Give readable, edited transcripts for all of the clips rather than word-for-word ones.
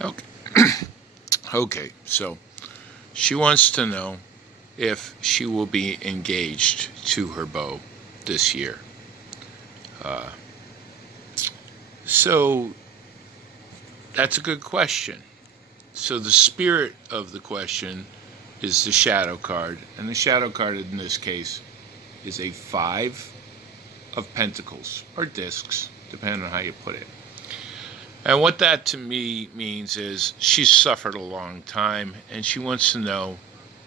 Okay. Okay. So she wants to know if she will be engaged to her beau this year. Uh, so that's a good question. So the spirit of the question is the shadow card, and the shadow card in this case is a five of pentacles, or discs, depending on how you put it. And what that to me means is she's suffered a long time, and she wants to know,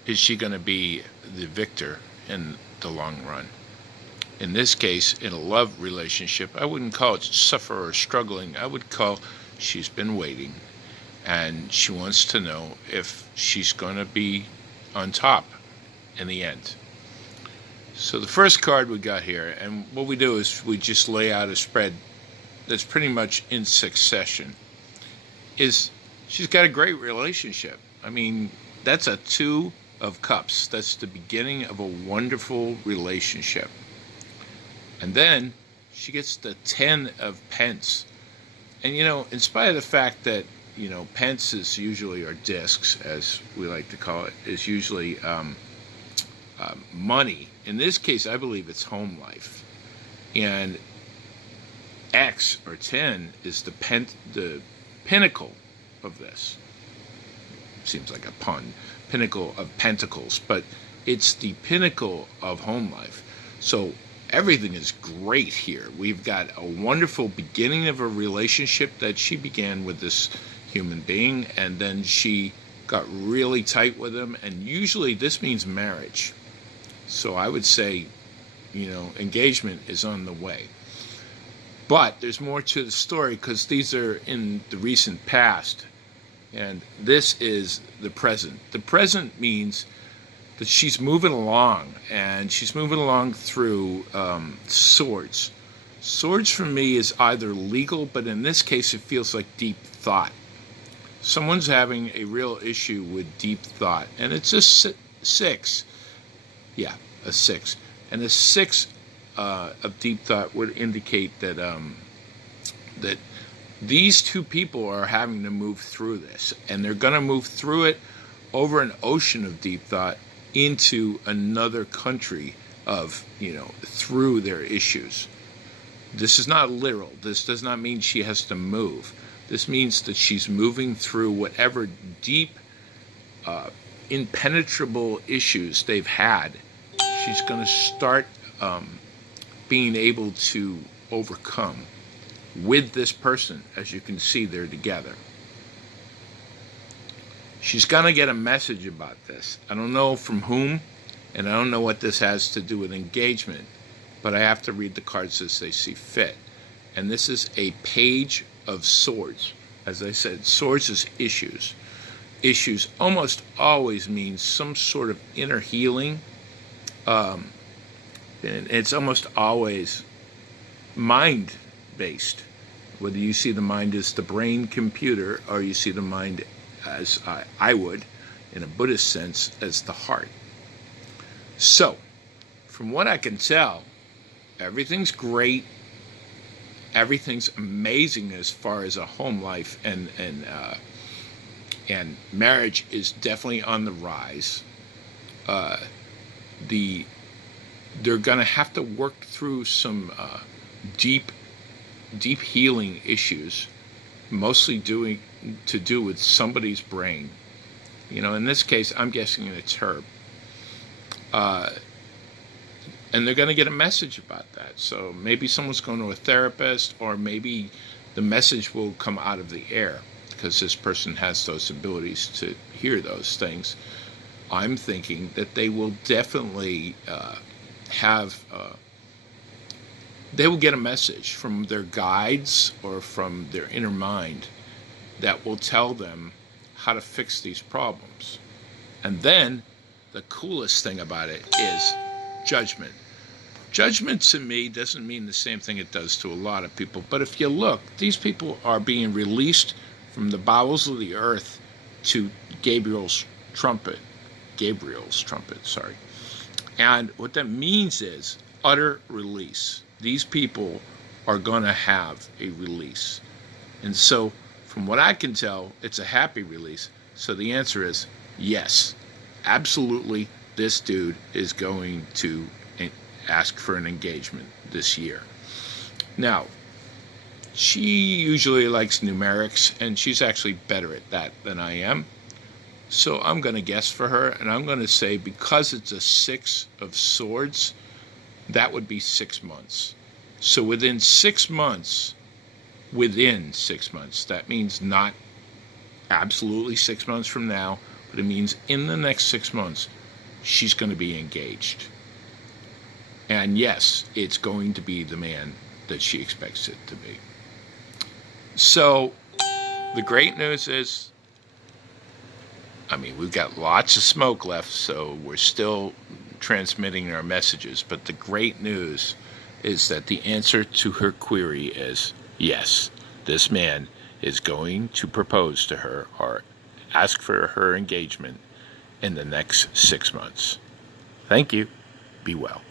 is she going to be the victor in the long run? In this case, in a love relationship, I wouldn't call it suffer or struggling. I would call she's been waiting, and she wants to know if she's going to be on top in the end. So the first card we got here, and what we do is we just lay out a spread that's pretty much in succession, is she's got a great relationship. I mean, that's a 2 of Cups. That's the beginning of a wonderful relationship. And then she gets the 10 of Pence. And, in spite of the fact that, pence is usually, or discs, as we like to call it, is usually money. In this case, I believe it's home life. And X, or 10, is the pinnacle of this. Seems like a pun. Pinnacle of pentacles. But it's the pinnacle of home life. So everything is great here. We've got a wonderful beginning of a relationship that she began with this human being, and then she got really tight with him, and usually this means marriage. So I would say, engagement is on the way. But there's more to the story, because these are in the recent past, and this is the present. The present means that she's moving along, and she's moving along through swords. Swords for me is either legal, but in this case it feels like deep thought. Someone's having a real issue with deep thought, and it's a 6. Yeah, a 6. And a 6 of deep thought would indicate that that these two people are having to move through this, and they're going to move through it over an ocean of deep thought into another country of, through their issues. This is not literal. This does not mean she has to move. This means that she's moving through whatever deep, impenetrable issues they've had. She's going to start being able to overcome with this person. As you can see, they're together. She's going to get a message about this. I don't know from whom, and I don't know what this has to do with engagement, but I have to read the cards as they see fit. And this is a Page of Swords. As I said, swords is issues. Issues almost always means some sort of inner healing. And it's almost always mind-based. Whether you see the mind as the brain computer, or you see the mind, as I would, in a Buddhist sense, as the heart. So, from what I can tell, everything's great. Everything's amazing as far as a home life, and marriage is definitely on the rise. They're going to have to work through some deep healing issues, mostly to do with somebody's brain. In this case, I'm guessing it's her. And they're going to get a message about that. So maybe someone's going to a therapist, or maybe the message will come out of the air, because this person has those abilities to hear those things. I'm thinking that they will definitely they will get a message from their guides or from their inner mind that will tell them how to fix these problems. And then the coolest thing about it is judgment. Judgment to me doesn't mean the same thing it does to a lot of people. But if you look, these people are being released from the bowels of the earth to Gabriel's trumpet. Sorry. And what that means is utter release. These people are going to have a release. And so From what I can tell, it's a happy release. So the answer is yes. Absolutely, this dude is going to ask for an engagement this year. Now, she usually likes numerics, and she's actually better at that than I am. So I'm going to guess for her, and I'm going to say because it's a 6 of swords, that would be 6 months. So within 6 months, that means not absolutely 6 months from now, but it means in the next 6 months, she's going to be engaged. And yes, it's going to be the man that she expects it to be. So the great news is, we've got lots of smoke left, so we're still transmitting our messages. But the great news is that the answer to her query is yes, this man is going to propose to her or ask for her engagement in the next 6 months. Thank you. Be well.